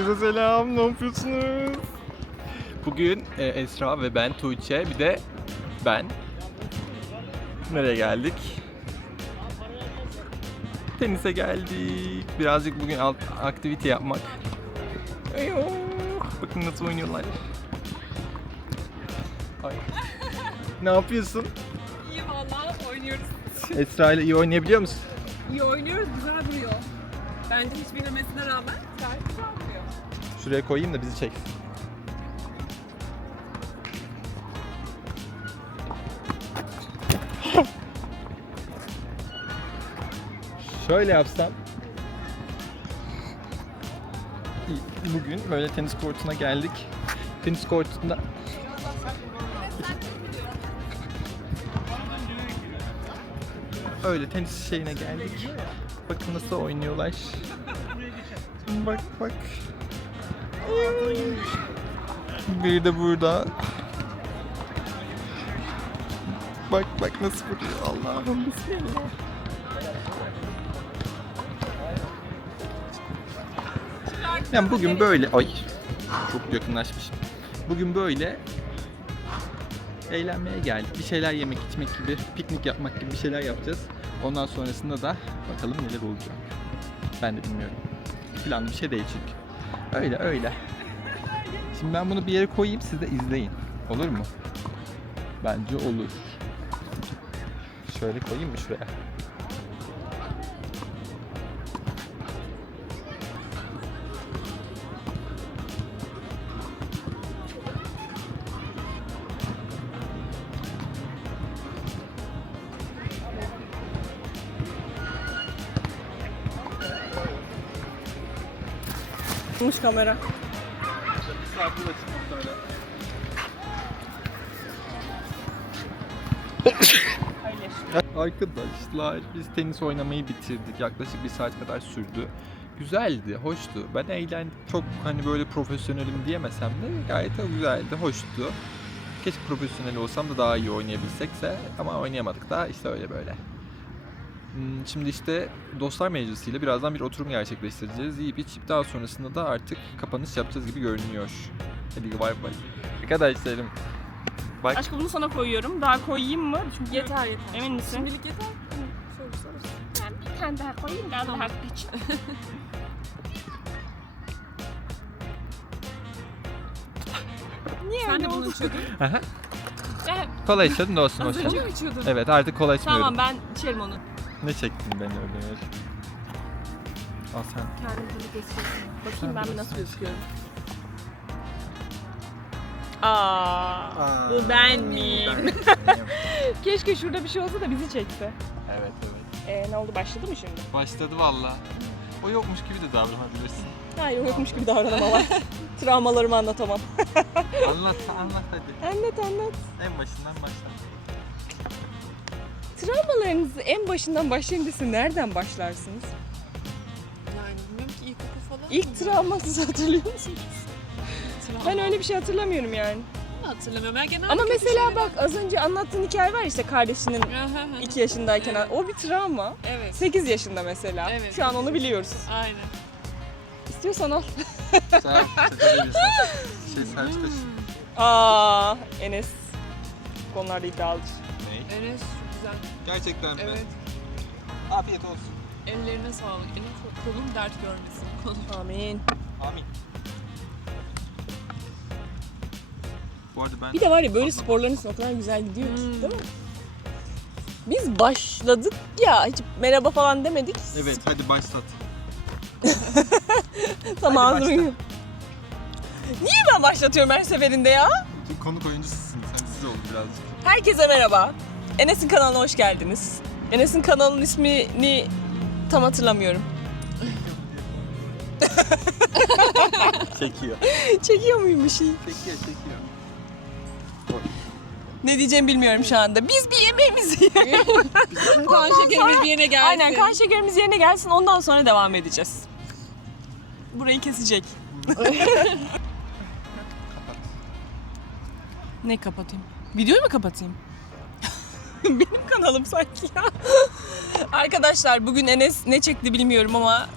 Herkese selam. Ne yapıyorsunuz? Bugün e, Esra ve ben Tuğçe bir de ben. Nereye geldik? Tenise geldik. Birazcık bugün alt aktivite yapmak. Eyvah. Bakın nasıl oynuyorlar. Ay. ne yapıyorsun? İyi valla oynuyoruz. Esra ile iyi oynayabiliyor musun? İyi oynuyoruz, güzel duruyor. Bence hiç bilmemesine rağmen gayet güzel. Şuraya koyayım da bizi çeksin. Şöyle yapsam. Bugün böyle tenis kortuna geldik. Tenis kortunda Öyle tenis şeyine geldik. Bakın nasıl oynuyorlar. Bak bak. Biri de burada. Bak bak nasıl vuruyor. Allah'ım. Yani bugün böyle... Ay çok yakınlaşmışım. Bugün böyle eğlenmeye geldik. Bir şeyler yemek, içmek gibi, piknik yapmak gibi bir şeyler yapacağız. Ondan sonrasında da bakalım neler olacak. Ben de bilmiyorum. Planlı bir şey değil çünkü. Öyle öyle. Şimdi ben bunu bir yere koyayım siz de izleyin. Olur mu? Bence olur. Şöyle koyayım mı şuraya? Olmuş kamera. Arkadaşlar biz tenis oynamayı bitirdik. Yaklaşık bir saat kadar sürdü. Güzeldi, hoştu. Ben eğlendim. Çok hani böyle profesyonelim diyemesem de gayet güzeldi, hoştu. Keşke profesyonel olsam da daha iyi oynayabilsekse ama oynayamadık da işte öyle böyle. Hmm, Şimdi işte dostlar meclisiyle birazdan bir oturum gerçekleştireceğiz. Yiyip içip daha sonrasında da artık kapanış yapacağız gibi görünüyor. Hadi bay bay. Arkadaşlarım. Bak Aşkım bunu sana koyuyorum. Daha koyayım mı? Çünkü Yeter yeter. Emin misin? Şimdilik yeter. Soru soru. Ben bir tane daha koyayım daha daha geç. Niye Sen öyle de bunu içiyordun. Aha. Eh, kola içiyordun da olsun Az hoşça. önce mi içiyordun? Evet artık kola içmiyorum. Tamam ben içerim onu. Ne çektin beni öyle? Al sen. Kendimi göstereyim. Bakayım ben bir nasıl gözüküyorum. Aa, Aa, bu ben miyim? benim. Keşke şurada bir şey olsa da bizi çekse. evet evet. Ee, ne oldu başladı mı şimdi? Başladı valla. O yokmuş gibi de davranabilirsin. Hayır yokmuş gibi davranamam. Travmalarımı anlatamam. anlat anlat hadi. Anlat anlat. En başından başla. Travmalarınızı en başından başlayınca siz nereden başlarsınız? Yani bilmiyorum ki ilkokul falan. İlk travmanızı hatırlıyor musunuz? Travma. Ben öyle bir şey hatırlamıyorum yani. hatırlamıyorum. Ben genelde Ama kötü mesela şeyler- bak az önce anlattığın hikaye var işte kardeşinin Aha, aha. 2 yaşındayken Evet. o bir travma. Evet. 8 yaşında mesela. Evet. Şu an onu biliyoruz. Aynen. İstiyorsan al. Sen. Şey Selçuk Hmm. Aa Enes bu konularda iddialıdır. Ne? Enes güzel. Gerçekten mi? Evet. Afiyet olsun. Ellerine sağlık. Enes kolum dert görmesin. Kolum. Amin. Amin. Bu arada ben... Bir de var ya böyle sporların o kadar güzel gidiyor ki Hmm. değil mi? Biz başladık ya hiç merhaba falan demedik. Evet hadi başlat. Tamam Hadi başla. Niye ben başlatıyorum her seferinde ya? Konuk oyuncususun sen size oldu birazcık. Herkese merhaba. Enes'in kanalına hoş geldiniz. Enes'in kanalının ismini tam hatırlamıyorum. Çekiyor. Çekiyor muyum bir şey? Çekiyor çekiyor. Ne diyeceğimi bilmiyorum şu anda. Biz bir yemeğimizi yiyelim. kan şekerimiz bir yerine gelsin. Aynen kan şekerimiz yerine gelsin ondan sonra devam edeceğiz. Burayı kesecek. ne kapatayım? Videoyu mu kapatayım? Benim kanalım sanki ya. Arkadaşlar bugün Enes ne çekti bilmiyorum ama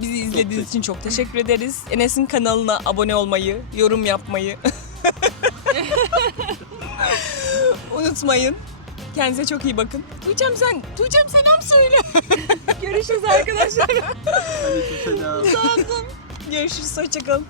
Bizi izlediğiniz için çok teşekkür ederiz. Enes'in kanalına abone olmayı, yorum yapmayı unutmayın. Kendinize çok iyi bakın. Tuğçe'm sen, Tuğçe'm selam söyle. Görüşürüz arkadaşlar. Aleykümselam. Görüşürüz, hoşçakalın.